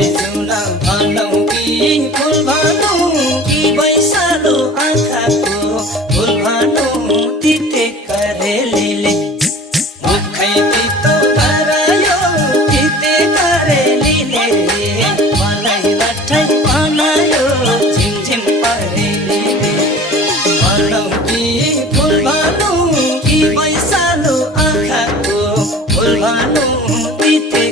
चुना भनौँ कि फुल भनौँ कि वैशालो आँखाको फुल भनौँ तिते करेलीले मुखै तितो गरायो तिते करेलीले मलाई रटाई बनायो झिमझिम परेलीले भनौँ कि फुल भनौँ कि वैशालो आँखाको फुल भनौँ तिते